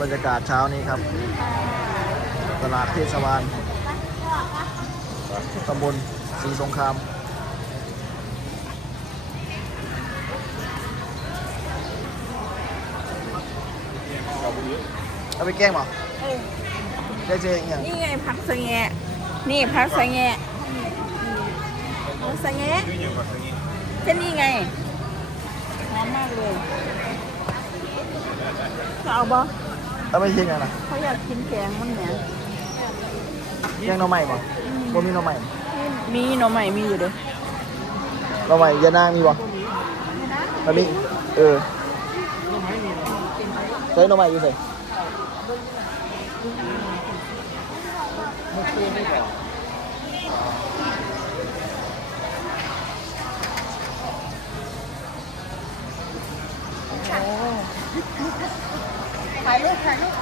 บรรยากาศเช้านี้ครับ ตลาดเทศบาลตำบลศรีสงครามเอาไปแกล้งเปล่าเออได้เจออย่างนี่ไงพักสะแงะนี่พักสะแงะพักสะแงะก็นี่ไง หอมมากเลยจะเอาบ่เอาไปเชียงยังนะเขาอยากกินแกงมันเนี่ยแกงหน่อใหม่ป่ะบ่มีหน่อใหม่มีหน่อใหม่มีอยู่เด้อหน่อใหม่ยานางมีป่ะมันมีเออใช้หน่อใหม่อยู่ใส่ ถ่ายรูปถ่ายรูป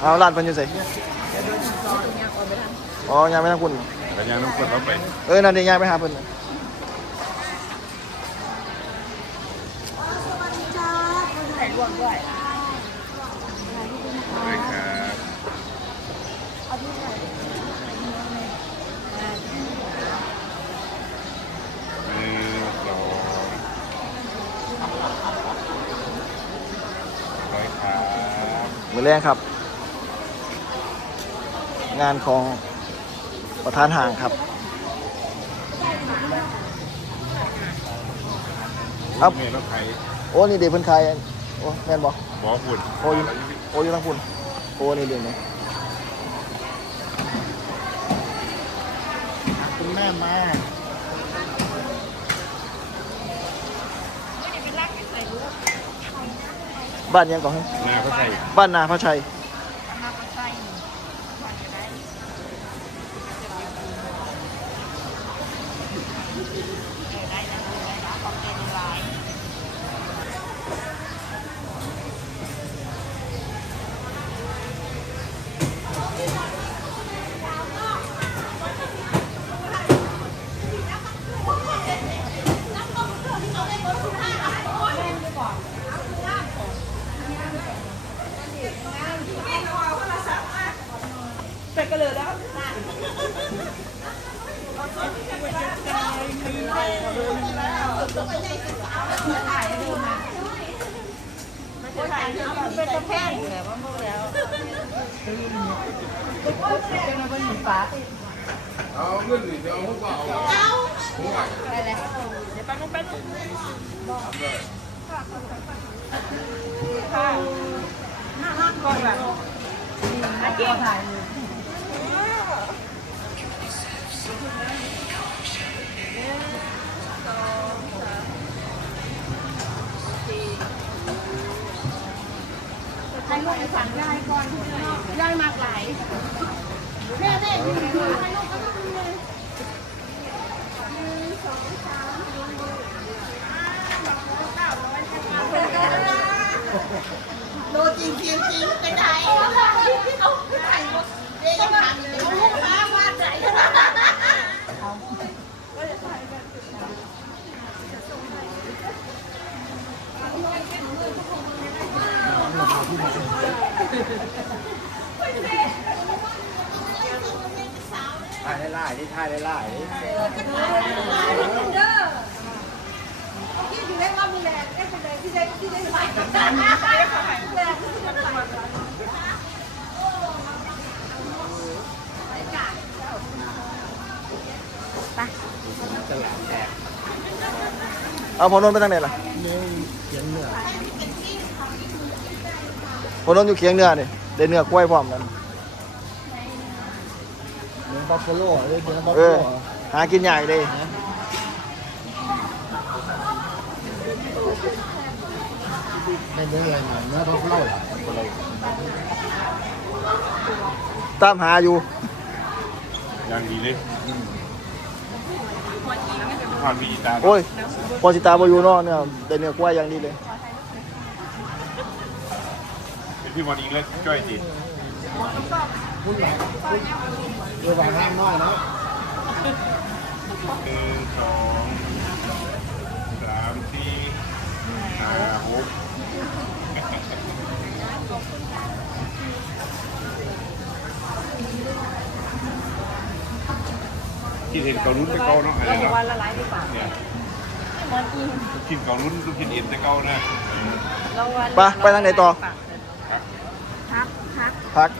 เอาร้านเพิ่นอยู่ใส่อ๋อยางไปทางคุณแต่ยังต้องกดเข้าไป เออนั่นเดี๋ยวยางไปหาเพิ่นถ่ายรวมด้วยเลยครับหนึ่งสองร้อยครับ มือแรงครับ งานของประธานห่างครับครับเมล์ไทยโอ้นี่เด็กเพิ่นขายโอ้แม่นบ่บอหุ่นโอ้ยโอ้ยอยู่ทางคุณโอ้นี่เด็กนี่คุณแม่มา บ้านยังก่อนหน้าเขาใส่บ้านนาพระชัยไป เป็นตะแพงเลยว่าพวกแล้วเป็นมาเป็นหมูฟ้าเอาเงินหรือจะเอาเปล่าไปเลยเดี๋ยวไปลงไปลงค่ะหน้าห้าก่อนแบบอาชีพ สั่งยายก่อนยายมากหลายแม่แม่ยืนให้ลูกก็ต้องเลย โลจริงจริงจริงไปไหนเอาถ่ายรถเดี๋ยวหันเอาลูกค้าวาดไหนถ่ายไล่ๆนี่ถ่ายไล่ๆเอาพอนนท์ไปทางไหนล่ะพอนนท์อยู่เคียงเนื้อนี่ได้เนื้อกล้วยพร้อมกันเหมือน บัฟฟาโล่เลยเหมือนบัฟเอฟาอโล่หากินยากเลยในเนื้ออะไรมาเนื้อบัฟเฟโล่ตามหาอยู่อย่างดีเลยความมีตาโอ้ยพอสิตาบอยู่เนาะเนี่ยได้เนื้อกล้วยอย่างดีเลยเป็นพี่มอนิงแล้วจ้อยจี พูดหลายเดี๋ยววางห้ามน้อยนะหนึ่งสองสามสี่ห้าหกคิดเห็นเกาลุ้นแต่เก่าเนาะอะไรเนาะวันละหลายดีกว่าเนี่ยวันกินกินเกาลุ้นลูกกินเอ็นแต่เก่านะเราวันไปไปทางไหนต่อ พักพัก พัก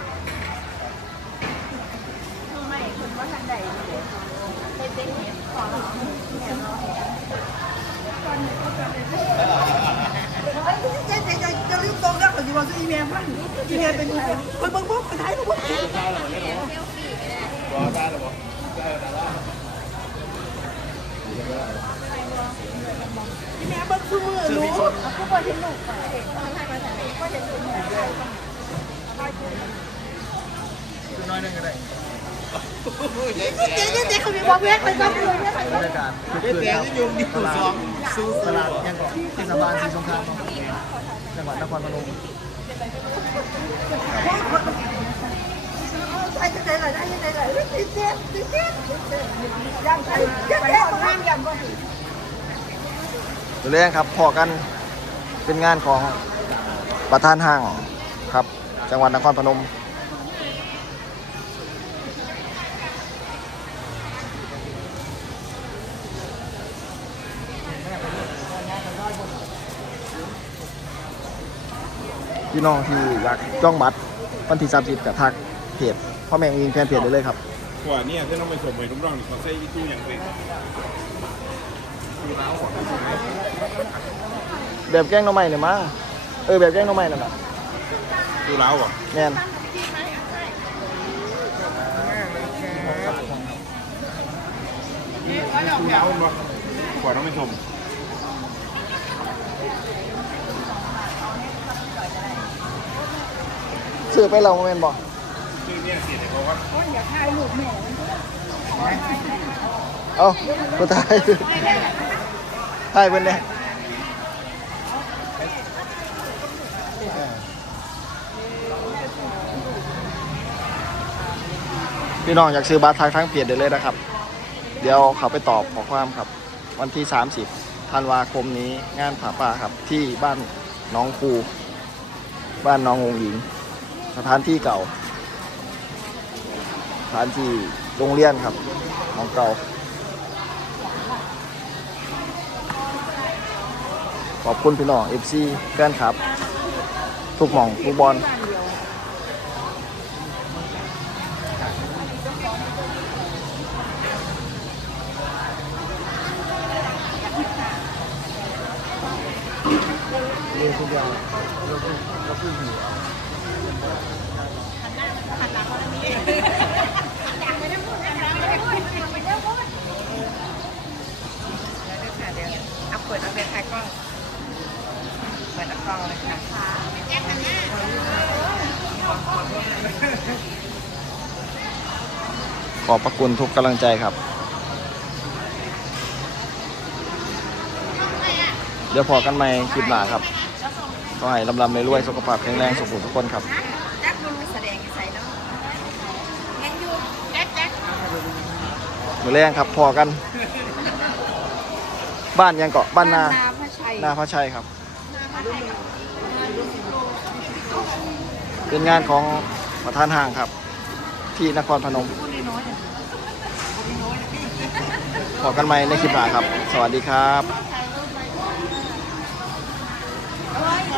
ไม่คุณว่าทางใดดีไปเต้ นเห็ดขอเราจะจะจะจะรีบตรงกันปัจจุบันอีเมลมันอีเมลเป็นไงเพิ่งเพิ่งเพิ่งไปถ่ายรูปอีเมลเพิ่งซื้อมือหนูผู้บริหนุกเด็กเขาให้มาแต่เด็กก็จะดู เหมือนกันเจ๊เจ๊เจ๊เขามีความแวกเลยครับเลยเนี่ยบรรยากาศคึกคืนครับตลาดตลาดยังเกาะเทศบาลศรีสงครามจังหวัดนครพนมไอ้จะไหนไหนไหนไหนเจ๊เจ๊เจ๊เจ๊ย่างไทยเจ๊เจ๊ของห้างยำก็ดีตัวแรกครับพอกันเป็นงานของประธานห้างครับ จังหวัดนครพนม พี่น้องที่อยากจ้องบัตรวันที่30กับทักเพจพ่อแม่ยิงแฟนเพจได้เลยครับกว่าเนี่ยถ้าน้องไปส่งไปรุ่มร่องนี่เขาใส่อีตู้อย่างเป็นแบบแกล้งหน้องใหม่เนี่ยมั้งเออแบบแกล้งหน้องใหม่นั่นแหละตู้เล้าอะแน่นตู้เล้าเนาะกว่าน้องไปส่ง ซื้อไปเราโมเมนบอกชื่อเนี่ยเสียแต่เขาว่าเอ้าตัวตายตายเป็นเนี่ยพี่น้องอยากซื้อบัตรทางทั้งเพจได้เลยนะครับ เดี๋ยวเขาไปตอบขอความครับ วันที่ 30ธันวาคมนี้งานผาป่าครับที่บ้านน้องครูบ้านน้องงงหญิง สถานที่เก่า สถานที่โรงเรียนครับ ของเก่า ขอบคุณพี่น้อง FC แฟนครับ ทุกหม่องทุกบอลเรียนทุกอย่าง เราเพิ่งเราเพิ่งอยู่เอาเปิดเอาเป็นถ่ายกล้องเปิดเอากล้องเลยค่ะขอบพระคุณทุกกำลังใจครับ เดี๋ยวพอกันใหม่คลิปหน้าครับ ก็ให้ลำลำในรวยสุขภาพแข็งแรงสุขทุกคนครับ แจ็คดูแสดงใส่เนาะงั้นอยู่แจ็คแจ็ค มือแรงครับพอกัน บ้านยังเกาะบ้านนาพระชัยนาพระชัยครับ เป็นงานของประธานห้างครับ ที่นครพนมพอกันใหม่ในคลิปหน้าครับ สวัสดีครับ